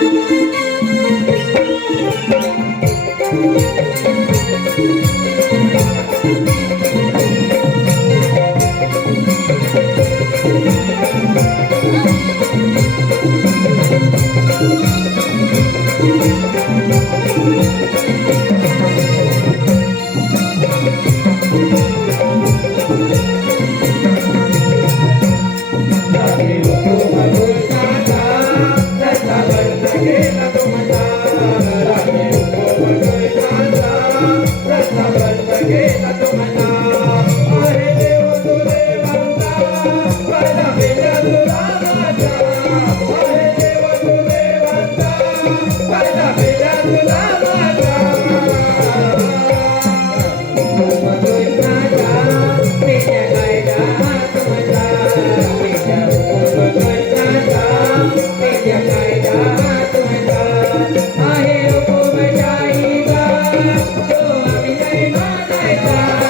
Thank you.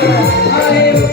झालं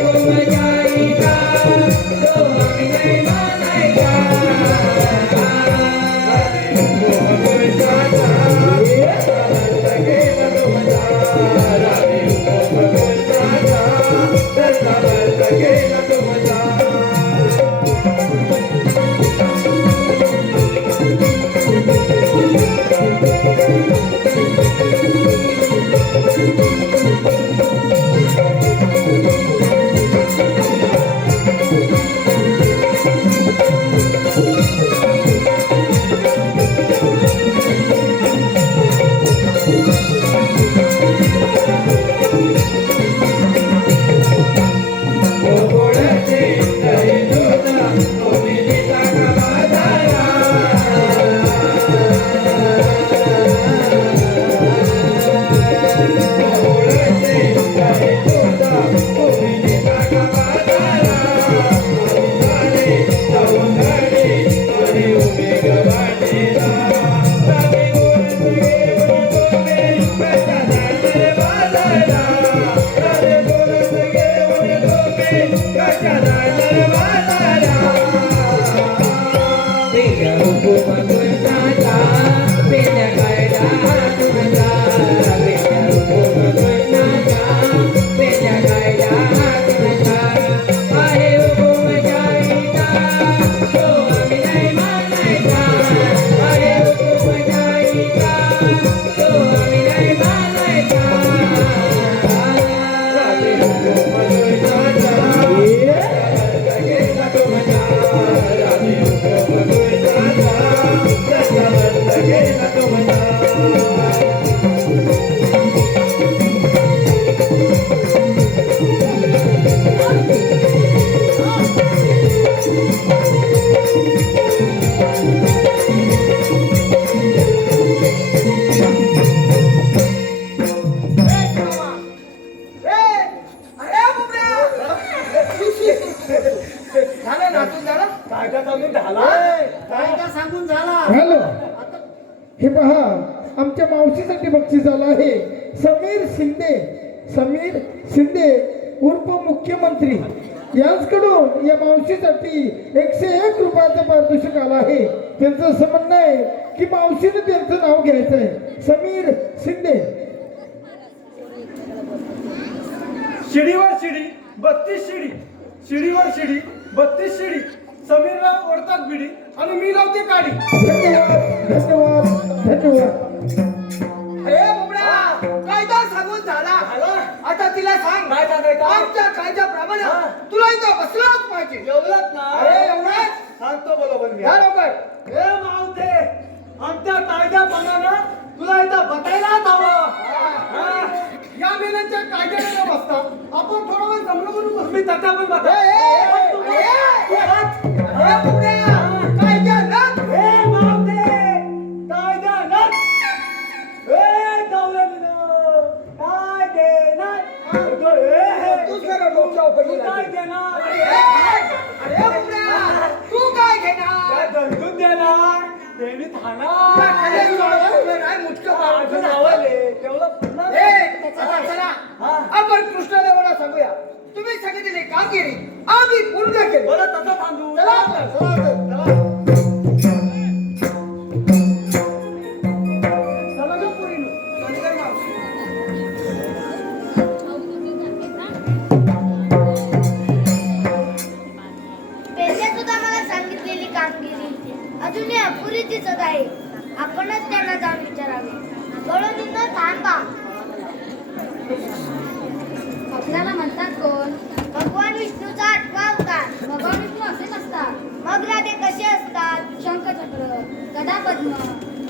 झाला? कायदा सांगून झाला? हॅलो हे पहा आमच्या मावशीसाठी बक्षीस आलं आहे. समीर शिंदे समीर शिंदे उर्फ मुख्यमंत्री. यांच्याकडून या मावशीसाठी एकशे एक रुपयाचं पारितोषिक आलं आहे. त्यांचं असं म्हणणं आहे की मावशीने त्यांचं नाव घ्यायचं आहे. समीर शिंदे. शिडीवर शिडी बत्तीस शिडी. शिडीवर शिडी बत्तीस शिडी. समीरला ओढतात बिडी आणि मी लावते काडी. धन्यवाद. धन्यवाद बुबड्या कायदा सांगून झाला. आता तिला सांग. काय सांगायचं? आमच्या कायद्याप्रमाणे हा. तुला इथं बसलाच पाहिजे. एवढंच ना? अरे एवढंच? सांगतो बरोबर मी. या लवकर. हे मावते आमच्या कायद्याप्रमाणे तुला इथं बसायलाच हवं. हा? या महिन्याच्या कायद्याने आपण थोडा वेळ जमलो म्हणून. मी तसा पण बसा. उभं राह, मुटकं तेवढं पंकचक्र गदापद्म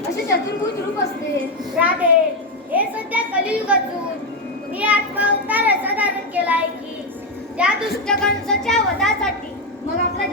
असे चतुर्भुज रूप असते राधे हे सध्या कलियुगातून कुणी आत्मा अवतार असा धारण केला आहे की त्या दुष्ट कंसाच्या वधासाठी मग आपला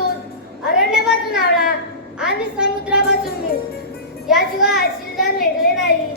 दूध अरण्यापासून आवळा आणि समुद्रापासून मिळतो याशिवाय आशीर्वाद भेटले नाही.